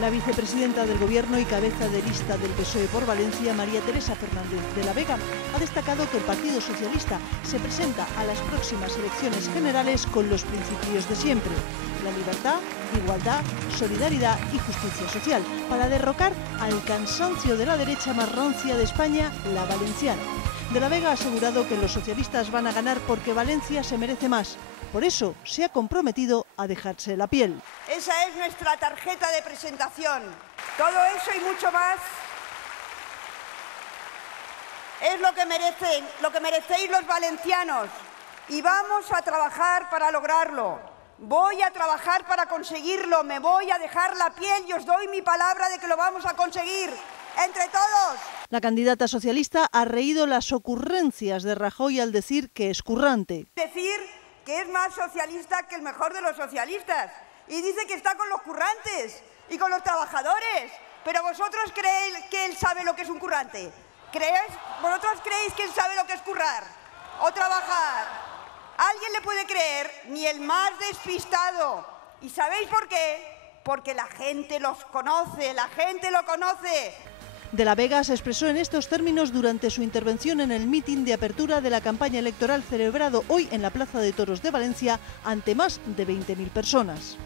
La vicepresidenta del Gobierno y cabeza de lista del PSOE por Valencia, María Teresa Fernández de la Vega, ha destacado que el Partido Socialista se presenta a las próximas elecciones generales con los principios de siempre: la libertad, igualdad, solidaridad y justicia social, para derrocar al cansancio de la derecha más rancia de España, la valenciana. De la Vega ha asegurado que los socialistas van a ganar porque Valencia se merece más. Por eso se ha comprometido a dejarse la piel. Esa es nuestra tarjeta de presentación. Todo eso y mucho más es lo que merecéis los valencianos. Y vamos a trabajar para lograrlo. Voy a trabajar para conseguirlo. Me voy a dejar la piel y os doy mi palabra de que lo vamos a conseguir. Entre todos. La candidata socialista ha reído las ocurrencias de Rajoy al decir que es currante. Decir que es más socialista que el mejor de los socialistas. Y dice que está con los currantes y con los trabajadores. Pero vosotros creéis que él sabe lo que es un currante. ¿Vosotros creéis que él sabe lo que es currar o trabajar? ¿Alguien le puede creer? Ni el más despistado. ¿Y sabéis por qué? Porque la gente los conoce, la gente lo conoce. De la Vega se expresó en estos términos durante su intervención en el mitin de apertura de la campaña electoral celebrado hoy en la Plaza de Toros de Valencia ante más de 20.000 personas.